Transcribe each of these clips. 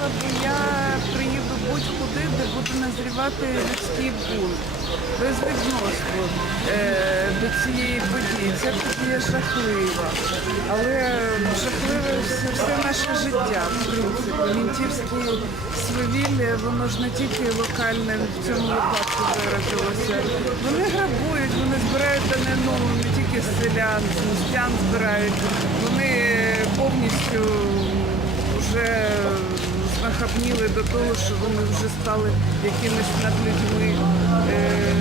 сказала, бо я приїду будь-куди, де буде назрівати людський бунт. Безвідносно е, до цієї події. Ця подія жахлива. Але жахливе все, все наше життя, в принципі. Мінтівське свавілля, воно ж не тільки локальне в цьому випадку виразилося. Вони грабують, вони збирають данину не тільки з селян, з містян збирають. Вони повністю вже знахабніли до того, що вони вже стали якимись над людьми. Е,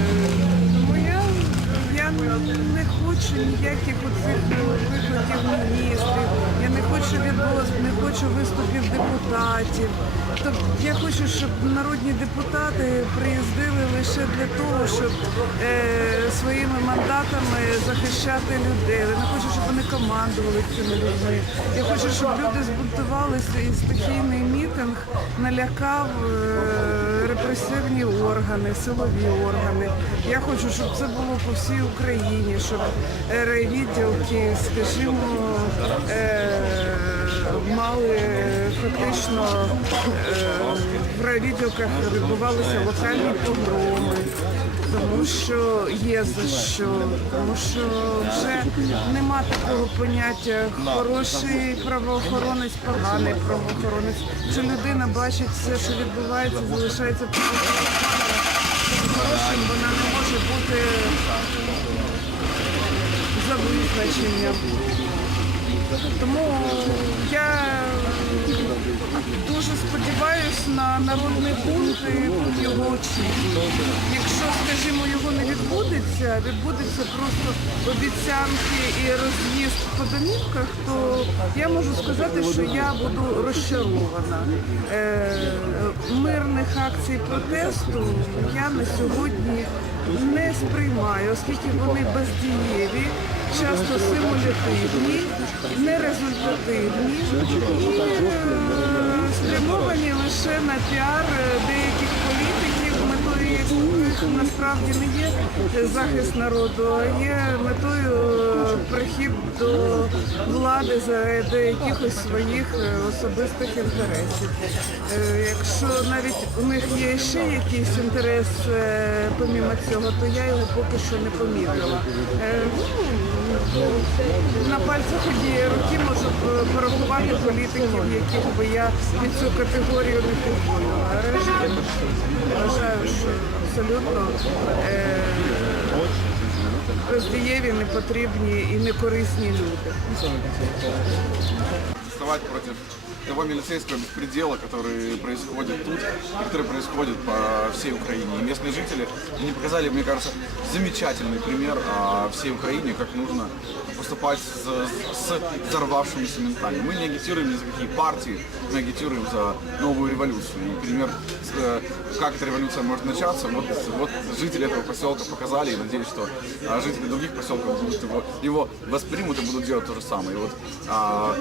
Тому я, я не хочу ніяких оцих викликів міністрів, я не хочу відбулось, не хочу виступів депутатів. Тобто я хочу, щоб народні депутати приїздили лише для того, щоб е, своїми мандатами захищати людей. Я не хочу, щоб вони командували цими людьми. Я хочу, щоб люди збунтувалися і стихійний мітинг налякав е, репресивні органи, силові органи. Я хочу, щоб це було по всій Україні, щоб райвідділки, скажімо, е, мали фактично е, в райвідділках відбувалися локальні погроми. Тому що є за що, тому що вже нема такого поняття хороший правоохоронець, поганий правоохоронець. Що людина бачить все, що відбувається, залишається хорошим, вона не може бути за визначенням. Тому я дуже сподіваюся на народний бунт і його очікую. Якщо, скажімо, його не відбудеться, відбудеться просто обіцянки і роз'їзд по домівках, то я можу сказати, що я буду розчарована. Е, мирних акцій протесту я на сьогодні не сприймаю, оскільки вони бездієві, часто симулятивні, нерезультативні і е, спрямовані лише на піар е, деяких політиків, метою яких насправді не є захист народу, а є метою е, прихід до влади заради якихось своїх особистих інтересів. Якщо навіть у них є ще якийсь інтерес помімо цього, то я його поки що не помітила Е, ну, На пальцях однієї руки можу е, порахувати політиків, яких би я під цю категорію не підходила. А решта вважаю, що абсолютно е, бездієві, непотрібні і некорисні люди. Вставать против того милицейского беспредела, который происходит тут, и который происходит по всей Украине. И местные жители, они показали, мне кажется, замечательный пример а, всей Украине, как нужно поступать с, с взорвавшимися ментами. Мы не агитируем ни за какие партии, мы агитируем за новую революцию. И пример, э, как эта революция может начаться, вот, вот жители этого поселка показали, и надеюсь, что а, жители других поселков будут его, его воспримут и будут делать то же самое. И вот а,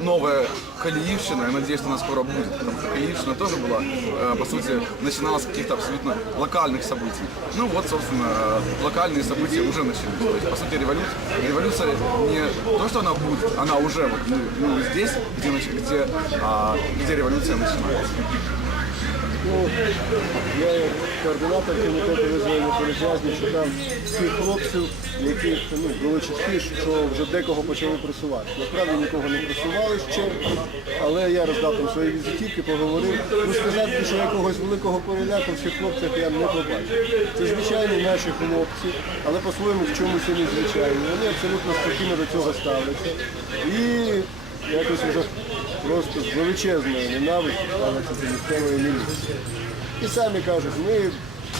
новая Калиевщина, я надеюсь, что она скоро будет, потому что Калиевщина тоже была, э, по сути, начиналась с каких-то абсолютно локальных событий. Ну вот, собственно, э, локальные события уже начались. То есть, по сути, революция, революция не то, что она будет, она уже вот, мы, мы здесь, где, нач- где, а, где революция начинается. Ну, я як координатор комітету визволення політв'язнів шукав всіх хлопців, які ну, були чутки, що вже декого почали просувати. Насправді нікого не просували ще, але я роздав там свої візитівки, поговорив. Ну сказати, що якогось великого переляку в цих хлопцях я не побачив. Це звичайні наші хлопці, але по-своєму в чомусь і незвичайні. Вони абсолютно спокійно до цього ставляться. І якось вже просто з величезною ненавистю місцевої міліції. І самі кажуть, ми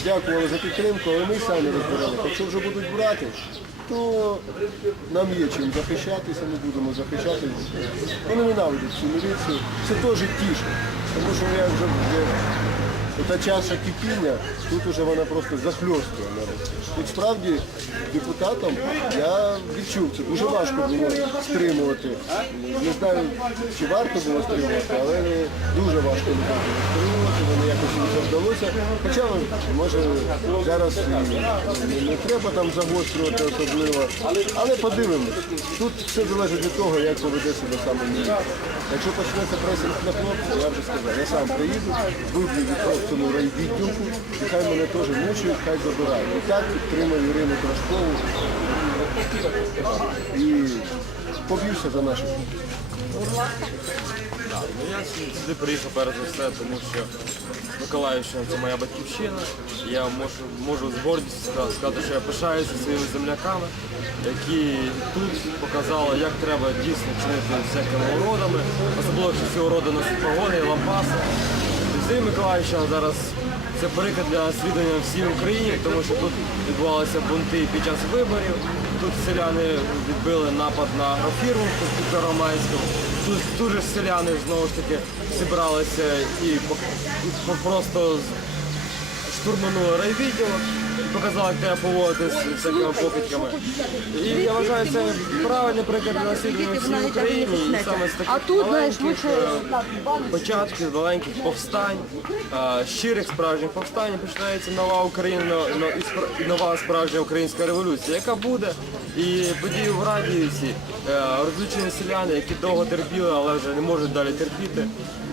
дякували за підтримку, але ми самі розбиралися. Якщо вже будуть брати, то нам є чим захищатися, ми будемо захищатися. Вони ненавидять цю міліцію. Це теж тішить, тому що я вже та чаша кипіння, тут уже вона просто захльостує народ. І справді депутатам я відчув це. Дуже важко було стримувати. Не знаю, чи варто було стримувати, але дуже важко було стримувати. вони якось це вдалося. Хоча, може, зараз не, не треба там загострювати особливо, але подивимось. Тут все залежить від того, як поведе себе саме мені. Якщо почнеться пресинг на хлопця, я вже сказав, я сам приїду, виб'ю від хлопцину райвідділку, і хай мене теж мучують, хай забирають. І так підтримаю Ірину Трошкову і поб'юся за наших. Ну, я сюди приїхав перш за все, тому що Миколаївщина це моя батьківщина. Я можу, можу з гордістю ска- сказати, що я пишаюся своїми земляками, які тут показали, як треба дійсно чинити всякими уродами, особливо якщо ці уроди носять погони і лампаси. Взагалі Миколаївщина зараз це приклад для слідування всій Україні, тому що тут відбувалися бунти під час виборів. Тут селяни відбили напад на агрофірму в. Тут, тут же селяни знову ж таки зібралися і просто штурманули райвідділок і показали, як треба поводитися з всякими покидьками. І я вважаю, це правильний приклад для наслідування всій Україні. І саме з таких маленьких, е, початків маленьких повстань, е, щирих справжніх повстань починається нова Україна но- но- і спра- і нова справжня українська революція, яка буде. І події в Радіусі, е, розлючені селяни, які довго терпіли, але вже не можуть далі терпіти.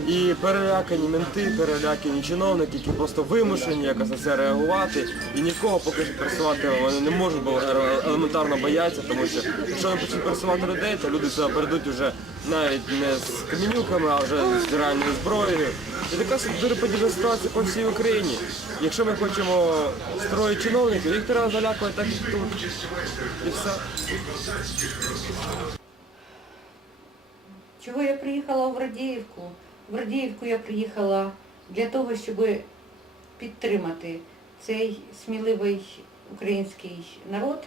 І перелякані менти, перелякані чиновники, які просто вимушені якось на це реагувати. І нікого поки що пересувати вони не можуть, бо елементарно бояться, тому що якщо вони почнуть пересувати людей, то люди сюди перейдуть вже навіть не з камінюками, а вже з реальною зброєю. І така дуже подібна ситуація по всій Україні. Якщо ми хочемо строїти чиновників, їх треба залякувати так як тут. І все. Чого я приїхала в Радіївку? В Радіївку я приїхала для того, щоб підтримати цей сміливий український народ,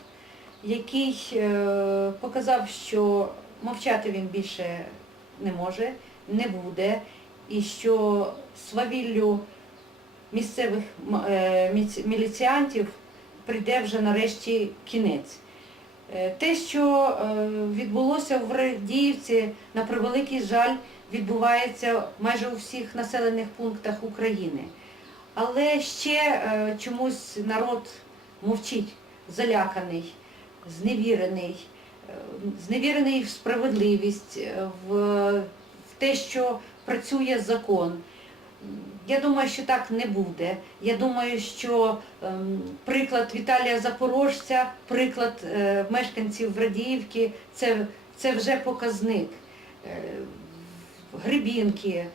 який е, показав, що мовчати він більше не може, не буде, і що свавіллю місцевих е, міліціантів прийде вже нарешті кінець. Е, Те, що е, відбулося в Радіївці, на превеликий жаль, відбувається майже у всіх населених пунктах України. Але ще чомусь народ мовчить, заляканий, зневірений, зневірений в справедливість, е, в, в те, що працює закон. Я думаю, що так не буде. Я думаю, що ем, приклад Віталія Запорожця, приклад е, мешканців Радіївки це, це вже показник. Е, Грибінки,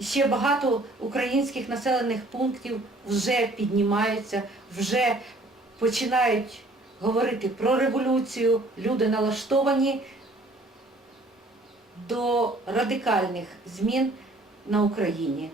ще багато українських населених пунктів вже піднімаються, вже починають говорити про революцію. Люди налаштовані до радикальних змін на Україні.